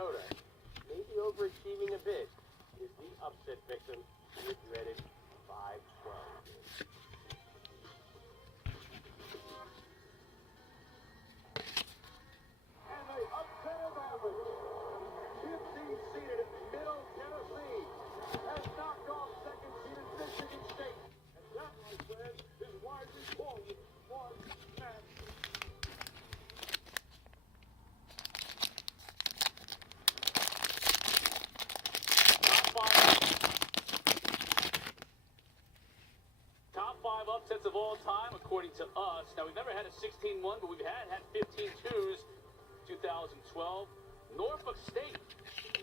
Minnesota, maybe overachieving a bit, is the upset victim to the dreaded 5-12. And they upset his average. 15-seeded Middle Tennessee has knocked off second-seeded Michigan State. And that, my friend, is why we call it one match. Top five upsets of all time, according to us. Now, we've never had a 16-1, but we've had 15-2s. 2012, Norfolk State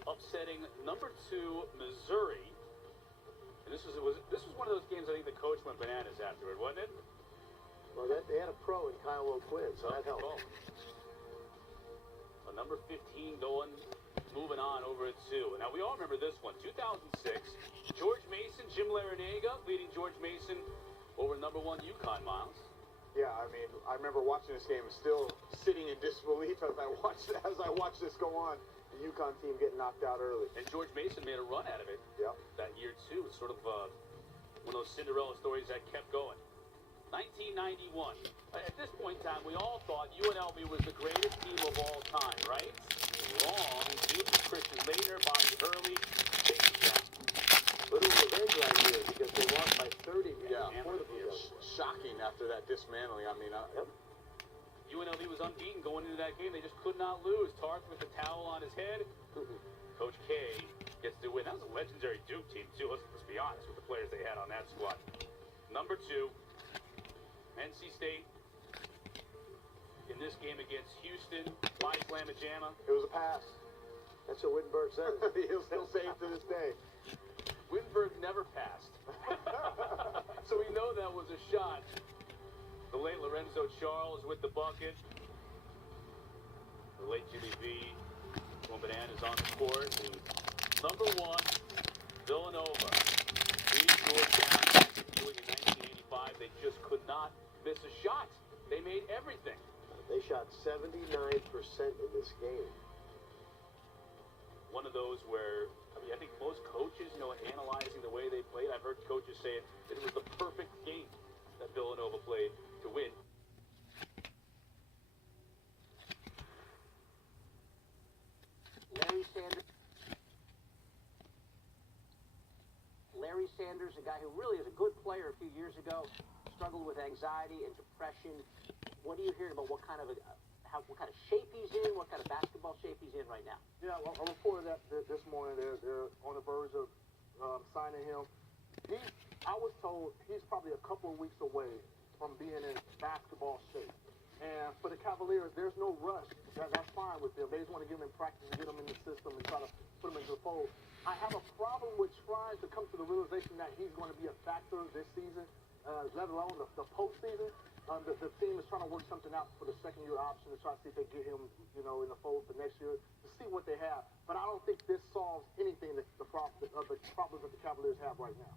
upsetting number 2 Missouri. And this was one of those games I think the coach went bananas after it, wasn't it? Well, they had a pro in Kyle O'Quinn, so that helped. A number 15 going, moving on over at 2. Now, we all remember this one. 2006, George Mason, Jim Larinaga leading George Mason over number 1 UConn, Miles. Yeah, I mean, I remember watching this game and still sitting in disbelief as I watched this go on. The UConn team getting knocked out early. And George Mason made a run out of it that year, too. It's sort of one of those Cinderella stories that kept going. 1991. At this point in time, we all thought UNLV was the greatest team of all time, right? Wrong. Christian Laettner, Bobby Hurley, Jason Jackson. Little revenge right here because they lost by 30. Shocking after that dismantling. I mean, UNLV was unbeaten going into that game. They just could not lose. Tark with the towel on his head. Coach K gets to win. That was a legendary Duke team, too. Let's be honest with the players they had on that squad. Number 2, NC State. In this game against Houston, by Slamma-Jamma. it was a pass. That's what Wittenberg says. He'll still say it to this day. Wittenberg never passed. So we know that was a shot. The late Lorenzo Charles with the bucket. The late Jimmy V. Going bananas on the court. And number 1, Villanova. Beat Georgetown in 1985. They just could not miss a shot. They made everything. They shot 79% in this game. One of those where, I think most coaches, analyzing the way they played, I've heard coaches say it was the perfect game that Villanova played to win. Larry Sanders, a guy who really is a good player a few years ago, struggled with anxiety and depression. What do you hear about what kind of shape he's in, what kind of basketball shape he's in right now? Yeah, well, I reported that this morning. They're on the verge of signing him. I was told he's probably a couple of weeks away from being in basketball shape. And for the Cavaliers, there's no rush. That's fine with them. They just want to get him in practice and get him in the system and try to put him into the fold. I have a problem with trying to come to the realization that he's going to be a factor this season, let alone the postseason. The team is trying to work something out for the second-year option to try to see if they get him, in the fold for next year to see what they have. But I don't think this solves anything the problems that the Cavaliers have right now.